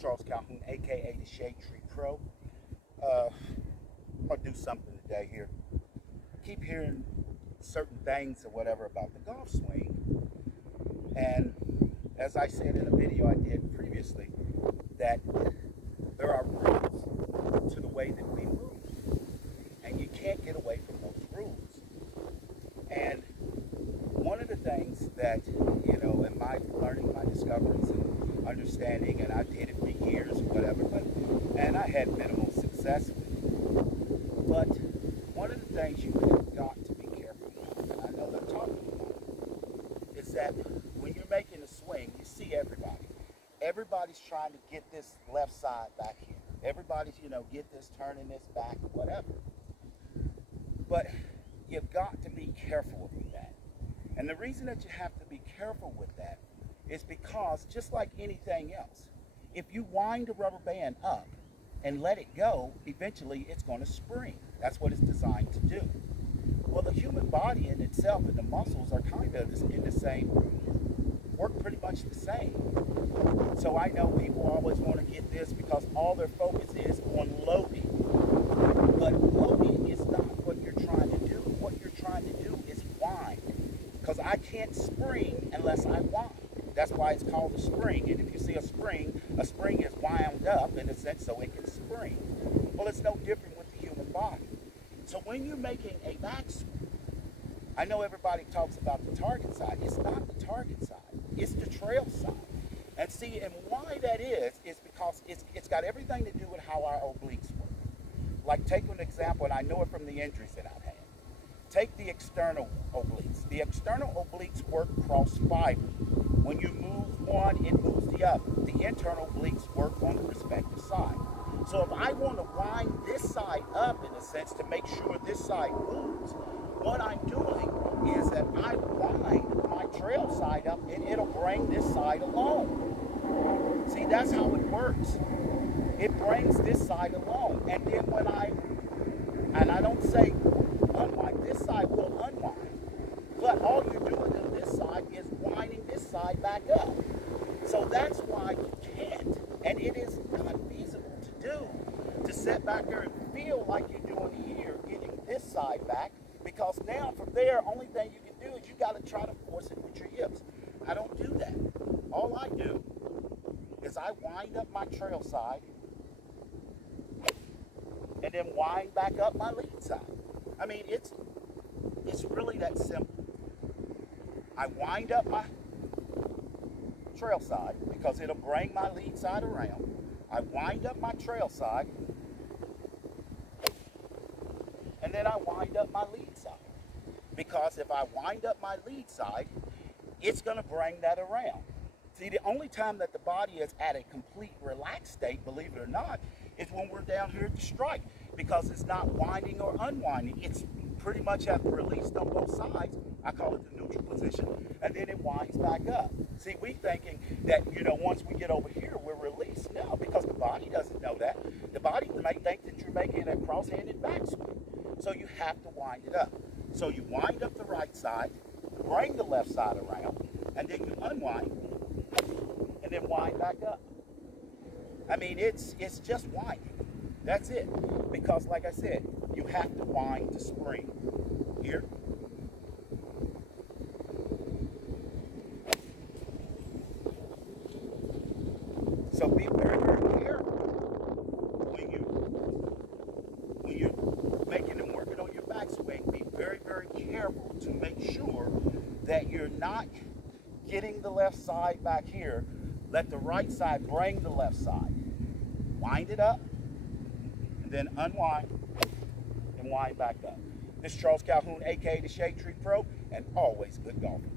Charles Calhoun, aka the Shade Tree Pro. I'm gonna do something today here. I keep hearing certain things or whatever about the golf swing, and as I said in a video I did previously, that there are rules to the way that we move, and you can't get away from those rules. And one of the things that, you know, in my learning, my discoveries and understanding, and I did it for years or whatever, and I had minimal success with it. But one of the things you have got to be careful with, and I know they're talking about it, is that when you're making a swing, you see everybody. Everybody's trying to get this left side back here. Everybody's, you know, get this, turning this back, whatever. But you've got to be careful with that. And the reason that you have to be careful with that is because, just like anything else, if you wind a rubber band up and let it go, eventually it's going to spring. That's what it's designed to do. Well, the human body in itself and the muscles are kind of in the same, work pretty much the same. So I know people always want to get this because all their focus is on loading. But loading is not what you're trying to do. What you're trying to do is wind. Because I can't spring unless I wind. That's why it's called a spring. And if you see a spring is wound up in a sense so it can spring. Well, it's no different with the human body. So when you're making a backswing, I know everybody talks about the target side. It's not the target side. It's the trail side. And see, and why that is because it's got everything to do with how our obliques work. Like, take an example, and I know it from the injuries that I've had. Take the external obliques. The external obliques work cross fiber. When you move one, it moves the other. The internal obliques work on the respective side. So if I want to wind this side up, in a sense, to make sure this side moves, what I'm doing is that I wind my trail side up, and it'll bring this side along. See, that's how it works. It brings this side along. And then when I don't say unwind, this side will unwind. But all you're doing on this side is winding this side back up. So that's why you can't, and it is not feasible to do, to sit back there and feel like you're doing here, getting this side back, because now from there, only thing you can do is you got to try to force it with your hips. I don't do that. All I do is I wind up my trail side and then wind back up my lead side. I mean, it's really that simple. I wind up my trail side because it'll bring my lead side around. I wind up my trail side, and then I wind up my lead side. Because if I wind up my lead side, it's going to bring that around. See, the only time that the body is at a complete relaxed state, believe it or not, is when we're down here at the strike. Because it's not winding or unwinding. It's pretty much have released on both sides. I call it the neutral position. And then it winds back up. See, we thinking that, you know, once we get over here, we're released. No, because the body doesn't know that. The body might think that you're making a cross-handed backswing. So you have to wind it up. So you wind up the right side, bring the left side around, and then you unwind, and then wind back up. I mean, it's just winding. That's it. Because, like I said, you have to wind to spring. Here. So be very, very careful when you're making and working on your backswing. Be very, very careful to make sure that you're not getting the left side back here. Let the right side bring the left side. Wind it up, and then unwind and wind back up. This is Charles Calhoun, aka the Shade Tree Pro, and always good golfing.